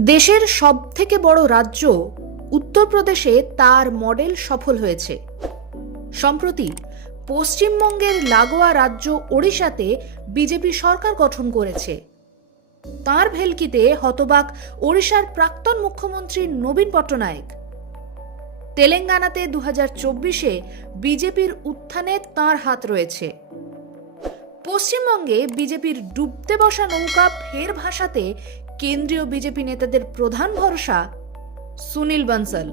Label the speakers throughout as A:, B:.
A: দেশের সব থেকে বড় রাজ্য উত্তরপ্রদেশে তার মডেল সফল হয়েছে। সম্প্রতি পশ্চিমবঙ্গের লাগোয়া রাজ্য ওড়িশাতে বিজেপি সরকার গঠন করেছে। তার ভেলকিতে হতবাক ওড়িশার প্রাক্তন মুখ্যমন্ত্রী নবীন পট্টনায়ক। তেলেঙ্গানাতে দু চব্বিশে বিজেপির উত্থানে তাঁর হাত রয়েছে। পশ্চিমবঙ্গে বিজেপির ডুবতে বসা নৌকা ফের ভাসাতে কেন্দ্রীয় বিজেপি নেতাদের প্রধান ভরসা সুনীল বানসাল।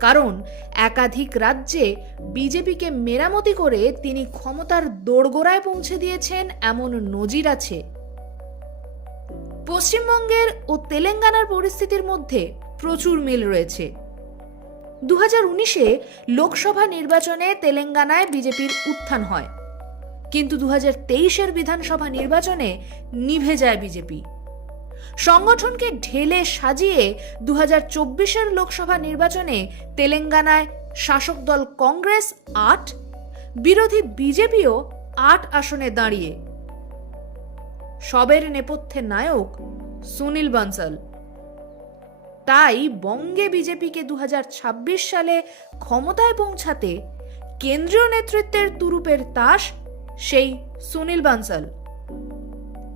A: কারণ একাধিক রাজ্যে বিজেপিকে মেরামতি করে তিনি ক্ষমতার দোরগোড়ায় পৌঁছে দিয়েছেন এমন নজির আছে। পশ্চিমবঙ্গের ও তেলেঙ্গানার পরিস্থিতির মধ্যে প্রচুর মিল রয়েছে। দু হাজার উনিশে লোকসভা নির্বাচনে তেলেঙ্গানায় বিজেপির উত্থান হয়। কিন্তু দু হাজার তেইশের বিধানসভা নির্বাচনে নিভে যায় বিজেপি। সংগঠনকে ঢেলে সাজিয়ে দু হাজার লোকসভা নির্বাচনে তেলেঙ্গানায় শাসক দল কংগ্রেস আট, বিরোধী বিজেপিও আট আসনে দাঁড়িয়ে। সবের নেপথ্যে নায়ক সুনীল বানসাল। তাই বঙ্গে বিজেপিকে দু হাজার ছাব্বিশ সালে ক্ষমতায় পৌঁছাতে কেন্দ্রীয় নেতৃত্বের তুরুপের তাস সেই সুনীল বানসাল।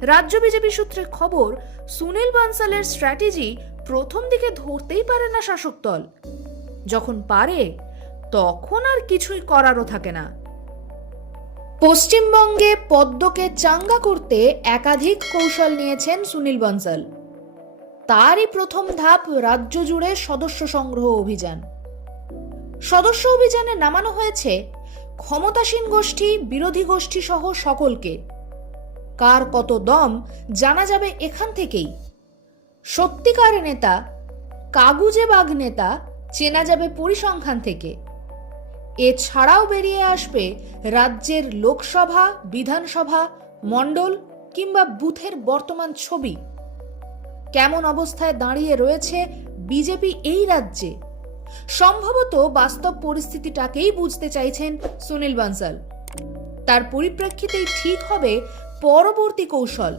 A: রাজ্য বিজেপি সূত্রে খবর, সুনীল বানসালের স্ট্র্যাটেজি প্রথম দিকে ধরতেই পারে না শাসক দল। যখন পারে, তখন আর কিছুই করারও থাকে না। পশ্চিমবঙ্গে পদ্মকে চাঙ্গা করতে একাধিক কৌশল নিয়েছেন সুনীল বানসাল। তারই প্রথম ধাপ রাজ্য জুড়ে সদস্য সংগ্রহ অভিযান। সদস্য অভিযানে নামানো হয়েছে ক্ষমতাসীন গোষ্ঠী, বিরোধী গোষ্ঠী সহ সকলকে। কার কত দম, জানা যাবে এখান থেকেই। সত্যিকার নেতা, কাগুজে বাঘ নেতা, চেনা যাবে পরিসংখ্যান থেকে। এছাড়াও বেরিয়ে আসবে রাজ্যের লোকসভা, বিধানসভা, মণ্ডল কিংবা বুথের বর্তমান ছবি। কেমন অবস্থায় দাঁড়িয়ে রয়েছে বিজেপি এই রাজ্যে? সম্ভবত বাস্তব পরিস্থিতিটাকেই বুঝতে চাইছেন সুনীল বানসাল। তার পরিপ্রেক্ষিতেই ঠিক হবে পরবর্তী কৌশল।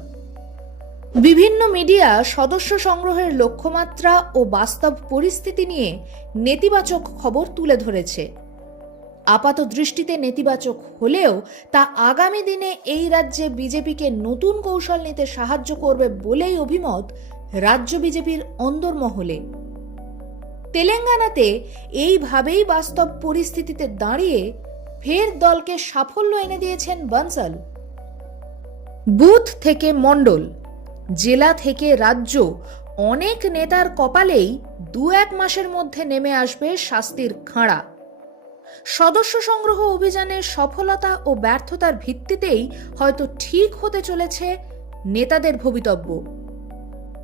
A: বিভিন্ন মিডিয়া সদস্য সংগ্রহের লক্ষ্যমাত্রা ও বাস্তব পরিস্থিতি নিয়ে নেতিবাচক খবর তুলে ধরেছে। আপাত দৃষ্টিতে নেতিবাচক হলেও তা আগামী দিনে এই রাজ্যে বিজেপিকে নতুন কৌশল নিতে সাহায্য করবে বলেই অভিমত রাজ্য বিজেপির অন্দরমহলে। তেলেঙ্গানাতে এইভাবেই বাস্তব পরিস্থিতিতে দাঁড়িয়ে ফের দলকে সাফল্য এনে দিয়েছেন বানসাল। বুথ থেকে মণ্ডল, জেলা থেকে রাজ্য, অনেক নেতার কপালেই দু এক মাসের মধ্যে নেমে আসবে শাস্তির খাঁড়া। সদস্য সংগ্রহ অভিযানের সফলতা ও ব্যর্থতার ভিত্তিতেই হয়তো ঠিক হতে চলেছে নেতাদের ভবিতব্য।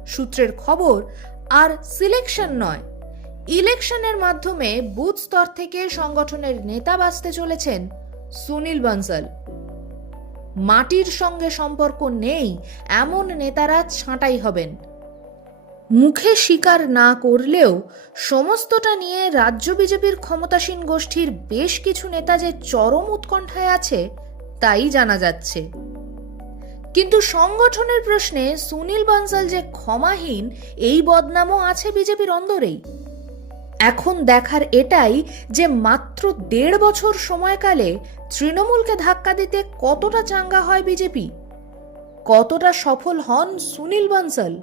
A: সূত্রের খবর, আর সিলেকশন নয়, ইলেকশনের মাধ্যমে বুথ স্তর থেকে সংগঠনের নেতা বাঁচতে চলেছেন সুনীল বানসাল। মাটির সঙ্গে সম্পর্ক নেই, এমন নেতারা ছাঁটাই হবেন। মুখে স্বীকার না করলেও সমস্তটা নিয়ে রাজ্য বিজেপির ক্ষমতাসীন গোষ্ঠীর বেশ কিছু নেতা যে চরম উৎকণ্ঠায় আছে, তাই জানা যাচ্ছে। কিন্তু সংগঠনের প্রশ্নে সুনীল বানসাল যে ক্ষমাহীন, এই বদনামও আছে বিজেপির অন্দরেই। এখন দেখার এটাই যে মাত্র দেড় বছর সময়কালে তৃণমূলকে ধাক্কা দিতে কতটা চাঙ্গা হয় বিজেপি? কতটা সফল হন সুনীল বানসাল?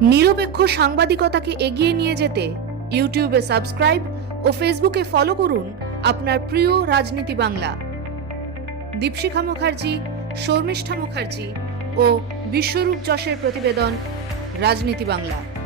A: নিরপেক্ষ সাংবাদিকতাকে এগিয়ে নিয়ে যেতে ইউটিউবে সাবস্ক্রাইব ও ফেসবুকে ফলো করুন আপনার প্রিয় রাজনীতি বাংলা। দীপশিখা মুখার্জি, শর্মিষ্ঠা মুখার্জি ও বিশ্বরূপ যশের প্রতিবেদন রাজনীতি বাংলা।